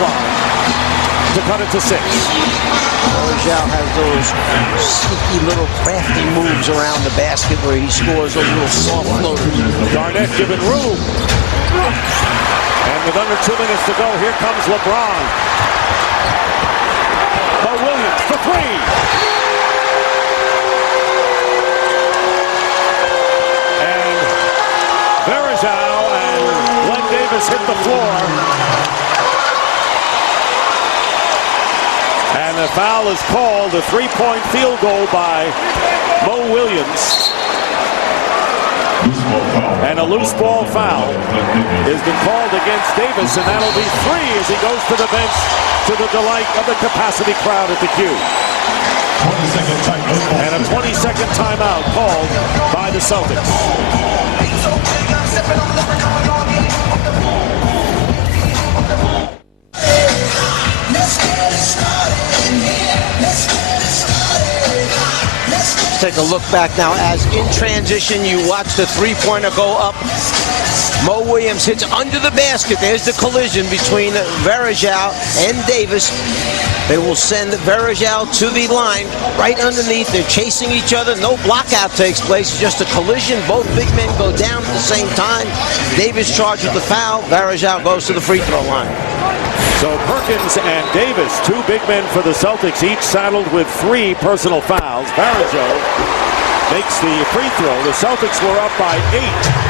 line to cut it to 6. Varejao has those sneaky little crafty moves around the basket where he scores a little soft floater. Garnett given room. And with under 2 minutes to go, here comes LeBron. Mo Williams for 3. And Varejao and Glenn Davis hit the floor. And the foul is called, a 3-point field goal by Mo Williams. And a loose ball foul has been called against Davis, and that'll be 3 as he goes to the bench to the delight of the capacity crowd at the Q. And a 20-second timeout called by the Celtics. Take a look back now as in transition you watch the three-pointer go up. Mo Williams hits under the basket. There's the collision between Varejao and Davis. They will send Varejao to the line right underneath. They're chasing each other. No blockout takes place. Just a collision. Both big men go down at the same time. Davis charged with the foul. Varejao goes to the free throw line. So Perkins and Davis, 2 big men for the Celtics, each saddled with 3 personal fouls. Varejao makes the free throw. The Celtics were up by 8.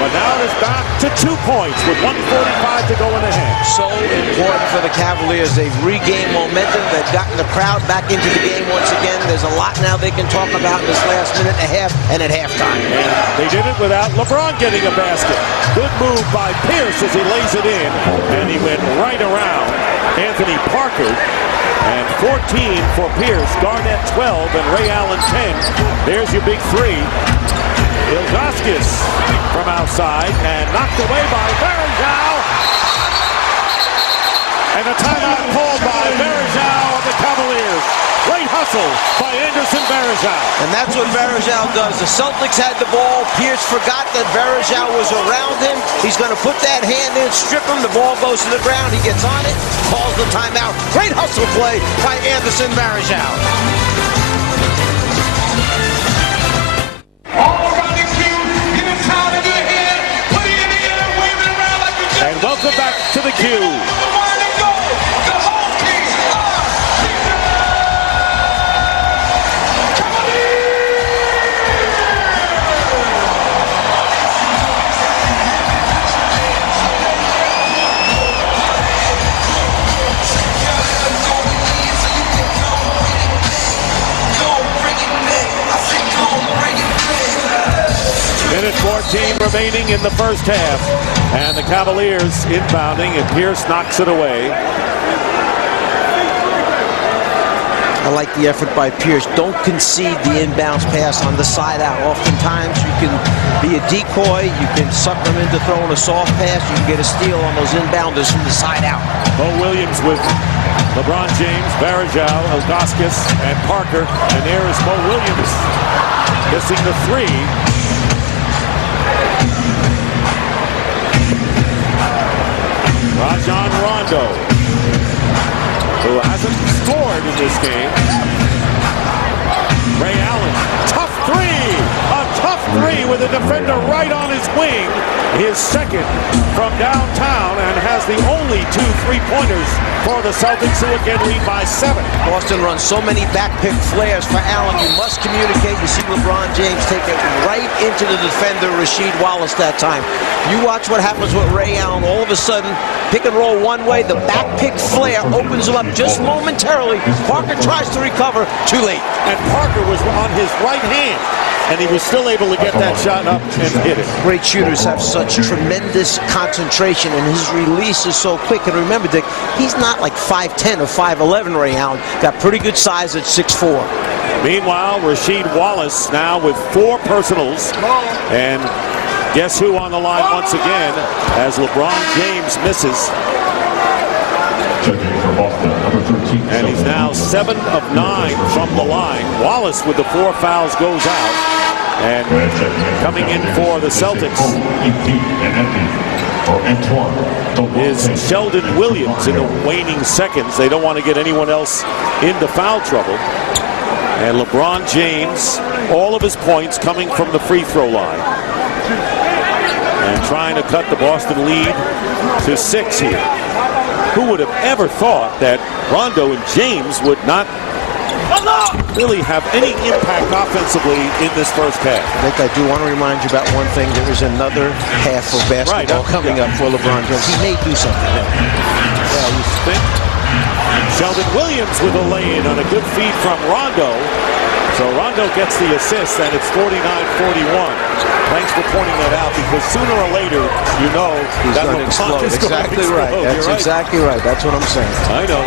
But now it is back to 2 points with 1:45 to go in the half. So important for the Cavaliers. They've regained momentum. They've gotten the crowd back into the game once again. There's a lot now they can talk about in this last minute and a half and at halftime. And they did it without LeBron getting a basket. Good move by Pierce as he lays it in. And he went right around Anthony Parker. And 14 for Pierce. Garnett 12 and Ray Allen 10. There's your big 3. Ilgauskas from outside and knocked away by Varejao. And a timeout called by Varejao of the Cavaliers. Great hustle by Anderson Varejao. And that's what Varejao does. The Celtics had the ball. Pierce forgot that Varejao was around him. He's going to put that hand in, strip him. The ball goes to the ground. He gets on it, calls the timeout. Great hustle play by Anderson Varejao. Welcome back to the Q. Minute 14 remaining in the first half. And the Cavaliers inbounding, and Pierce knocks it away. I like the effort by Pierce. Don't concede the inbounds pass on the side out. Oftentimes you can be a decoy. You can suck them into throwing a soft pass. You can get a steal on those inbounders from the side out. Mo Williams with LeBron James, Varejao, Ilgauskas, and Parker. And there is Mo Williams missing the 3. Rajon Rondo, who hasn't scored in this game. Ray Allen, tough 3! A tough 3 with a defender right on his wing. His second from downtown, and has the only 2 3-pointers for the Celtics, who again lead by 7. Boston runs so many back-pick flares for Allen. You must communicate. You see LeBron James take it right into the defender, Rasheed Wallace, that time. You watch what happens with Ray Allen. All of a sudden, pick and roll one way. The back-pick flare opens him up just momentarily. Parker tries to recover. Too late. And Parker was on his right hand, and he was still able to get that shot up and hit it. Great shooters have such tremendous concentration, and his release is so quick. And remember, Dick, he's not like 5'10 or 5'11", Ray Allen. Got pretty good size at 6'4". Meanwhile, Rasheed Wallace now with 4 personals. And guess who on the line once again as LeBron James misses. And he's now 7 of 9 from the line. Wallace with the 4 fouls goes out. And coming in for the Celtics. Antoine is Sheldon Williams in the waning seconds. They don't want to get anyone else into foul trouble. And LeBron James, all of his points coming from the free throw line. And trying to cut the Boston lead to 6 here. Who would have ever thought that Rondo and James would not really have any impact offensively in this first half? Nick, I do want to remind you about one thing. There is another half of basketball coming up for LeBron James. He may do something there. Yeah, you think? Sheldon Williams with a lay-in on a good feed from Rondo. So Rondo gets the assist, and it's 49-41. Thanks for pointing that out, because sooner or later, you know, he's going to explode. Exactly right. That's exactly right. That's what I'm saying. I know.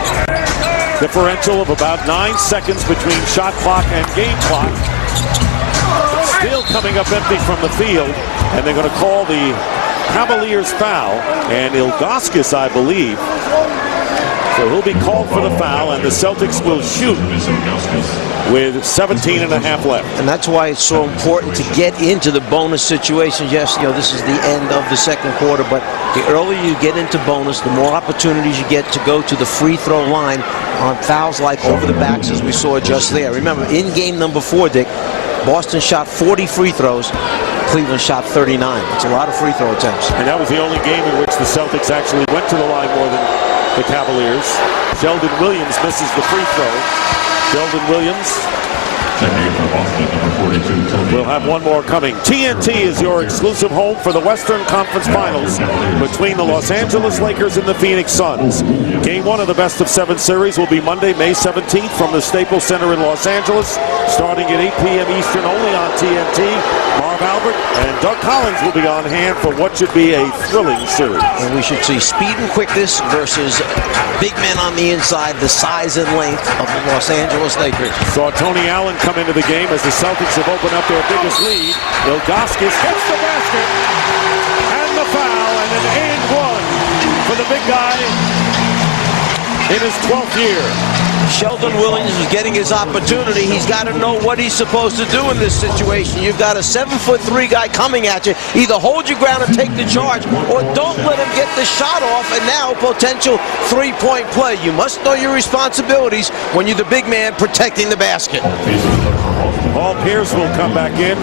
Differential of about 9 seconds between shot clock and game clock. Still coming up empty from the field, and they're going to call the Cavaliers foul, and Ilgauskas, I believe. So he'll be called for the foul, and the Celtics will shoot with 17 and a half left. And that's why it's so important to get into the bonus situation. Yes, you know, this is the end of the second quarter, but the earlier you get into bonus, the more opportunities you get to go to the free throw line on fouls like over the backs, as we saw just there. Remember, in game number 4, Dick, Boston shot 40 free throws. Cleveland shot 39. It's a lot of free throw attempts. And that was the only game in which the Celtics actually went to the line more than the Cavaliers. Sheldon Williams misses the free throw. Sheldon Williams will have one more coming. TNT is your exclusive home for the Western Conference Finals between the Los Angeles Lakers and the Phoenix Suns. Game 1 of the best-of-7 series will be Monday, May 17th from the Staples Center in Los Angeles, starting at 8 p.m. Eastern only on TNT. Marv Albert and Doug Collins will be on hand for what should be a thrilling series. And we should see speed and quickness versus big men on the inside, the size and length of the Los Angeles Lakers. Saw Tony Allen come into the game as the Celtics have opened up their biggest lead. Ilgauskas hits the basket and the foul, and an and one for the big guy in his 12th year. Sheldon Williams is getting his opportunity. He's got to know what he's supposed to do in this situation. You've got a 7'3" guy coming at you. Either hold your ground and take the charge, or don't let him get the shot off, and now potential three-point play. You must know your responsibilities when you're the big man protecting the basket. Paul Pierce will come back in,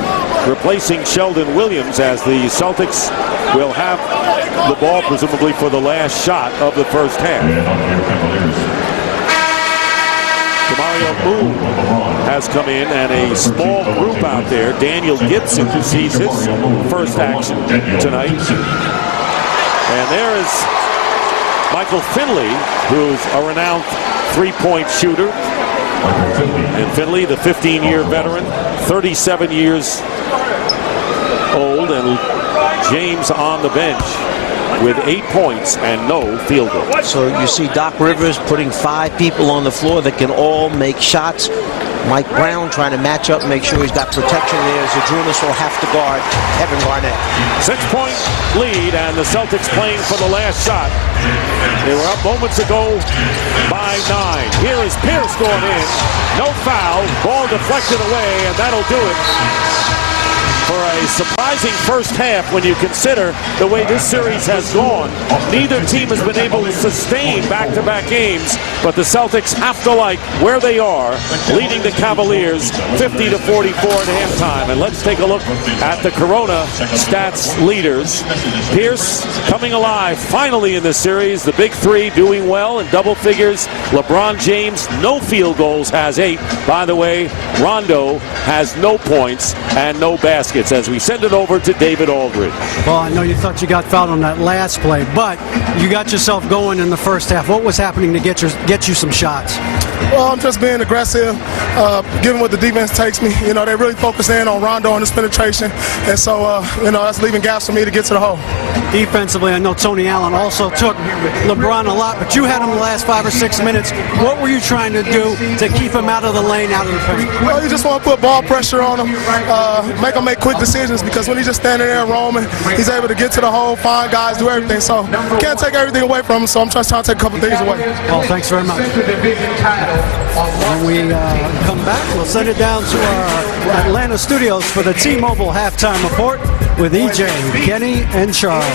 replacing Sheldon Williams, as the Celtics will have the ball presumably for the last shot of the first half. Mario Moon has come in, and a small group out there. Daniel Gibson, who sees his first action tonight. And there is Michael Finley, who's a renowned three-point shooter. And Finley, the 15-year veteran, 37 years old, and James on the bench with 8 points and no field goal. So you see Doc Rivers putting 5 people on the floor that can all make shots. Mike Brown trying to match up, make sure he's got protection there. Zadrunas will have to guard Kevin Garnett. 6-point lead, and the Celtics playing for the last shot. They were up moments ago by 9. Here is Pierce going in. No foul. Ball deflected away, and that'll do it for a surprising first half when you consider the way this series has gone. Neither team has been able to sustain back-to-back games, but the Celtics have to like where they are, leading the Cavaliers 50-44 at halftime. And let's take a look at the Corona stats leaders. Pierce coming alive finally in this series. The big three doing well in double figures. LeBron James, no field goals, has 8. By the way, Rondo has no points and no baskets, as we send it over to David Aldridge. Well, I know you thought you got fouled on that last play, but you got yourself going in the first half. What was happening to get you some shots? Well, I'm just being aggressive, given what the defense takes me. You know, they really focus in on Rondo and his penetration, and so, you know, that's leaving gaps for me to get to the hole. Defensively, I know Tony Allen also took LeBron a lot, but you had him the last 5 or 6 minutes. What were you trying to do to keep him out of the lane, out of the paint? Well, you just want to put ball pressure on him, make quick decisions, because when he's just standing there roaming, he's able to get to the hole, find guys, do everything. So can't take everything away from him, so I'm just trying to take a couple things away. Well, thanks very much. When we come back, we'll send it down to our Atlanta studios for the T-Mobile Halftime Report with EJ, Kenny, and Charles.